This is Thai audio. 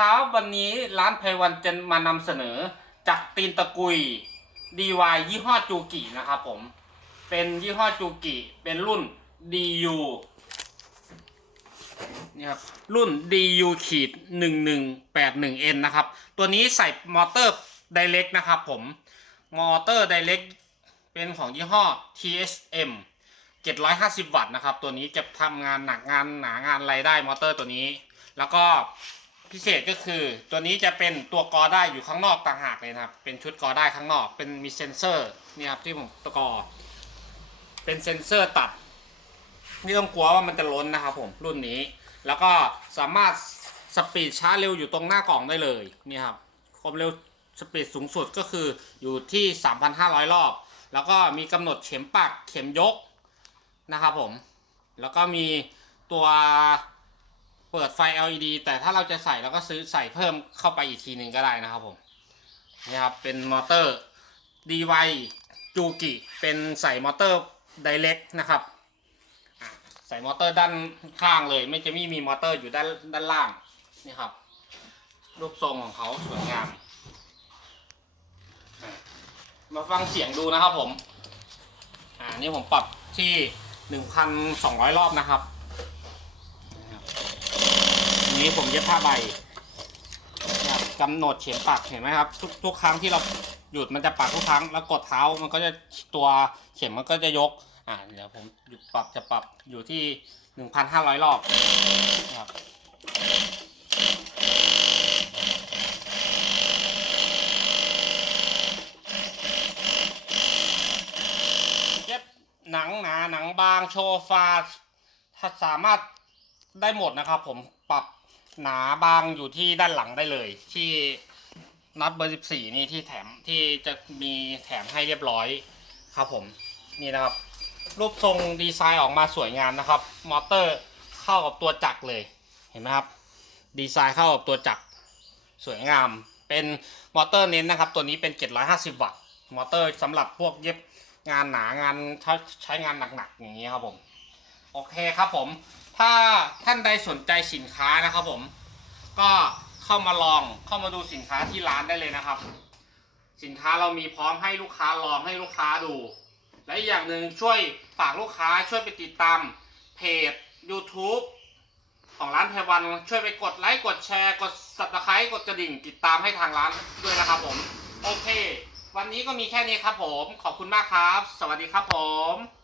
ครับวันนี้ร้านไพวันจะมานำเสนอจากตีนตะกุย DY ยี่ห้อจูกินะครับผม เป็นยี่ห้อจูกิ เป็นรุ่น DU นี่ครับรุ่น DU ขีด 1181N นะครับ ตัวนี้ใส่มอเตอร์ไดเ c กนะครับผม มอเตอร์ไดเ c กเป็นของยี่ห้อ TSM 750 วัตต์นะครับ ตัวนี้จะทำงานหนักงานหนางานไรได้มอเตอร์ตัวนี้ แล้วก็ พิเศษก็คือตัวนี้จะเป็นตัวกอได้อยู่ข้างนอกต่างหากเลยนะครับ เป็นชุดกอได้ข้างนอก เป็นมีเซนเซอร์นี่ครับที่ผมตะกอ เป็นเซนเซอร์ตัดไม่ต้องกลัวว่ามันจะล้นนะครับผมรุ่นนี้ แล้วก็สามารถสปีดช้าเร็วอยู่ตรงหน้ากล่องได้เลยนี่ครับความเร็วสปีดสูงสุดก็คืออยู่ที่ 3,500 รอบ แล้วก็มีกำหนดเข็มปักเข็มยกนะครับผม แล้วก็มีตัว เปิดไฟ LED แต่ถ้าเราจะใส่เราก็ซื้อใส่เพิ่มเข้าไปอีกทีหนึ่งก็ได้นะครับผมนี่ครับเป็นมอเตอร์ DY จูกิเป็นใส่มอเตอร์ Direct นะครับใส่มอเตอร์ด้านข้างเลย ไม่จะมีมีมอเตอร์อยู่ด้านด้านล่างนี่ครับ รูปทรงของเขาสวยงาม มาฟังเสียงดูนะครับผม อ่านี่ผมปรับที่ 1,200 รอบนะครับนะครับ นี้ผมเย็บผ้าใบนะครับกำหนดเข็มปักเห็นไหมครับ ทุกทุกครั้งที่เราหยุดมันจะปักทุกครั้งแล้วกดเท้ามันก็จะตัวเข็มมันก็จะยกอ่าเดี๋ยวผมหยุดปรับจะปรับอยู่ที่1,500รอบนะครับเย็บหนังหนาหนังบางโชว์ฟาถ้าสามารถได้หมดนะครับ ผมปรับ หนาบางอยู่ที่ด้านหลังได้เลย ที่น็อตเบอร์14นี่ที่แถมที่จะมีแถมให้เรียบร้อยครับผมนี่นะครับ รูปทรงดีไซน์ออกมาสวยงามนะครับ มอเตอร์เข้ากับตัวจักรเลยเห็นไหมครับ ดีไซน์เข้ากับตัวจักรสวยงาม เป็นมอเตอร์เน้นนะครับ ตัวนี้เป็น 750 วัตต์มอเตอร์สำหรับพวกเย็บงานหนางานใช้งานหนักๆอย่างนี้ครับผม โอเคครับผม ถ้าท่านใดสนใจสินค้านะครับผม ก็เข้ามาลองเข้ามาดูสินค้าที่ร้านได้เลยนะครับ สินค้าเรามีพร้อมให้ลูกค้าลองให้ลูกค้าดู และอีกอย่างหนึ่งช่วยฝากลูกค้าช่วยไปติดตามเพจ YouTube ของร้านไพวันช่วยไปกดไลค์กดแชร์ กด subscribe กดกระดิ่ง ติดตามให้ทางร้านด้วยนะครับผม โอเค วันนี้ก็มีแค่นี้ครับผม ขอบคุณมากครับ สวัสดีครับผม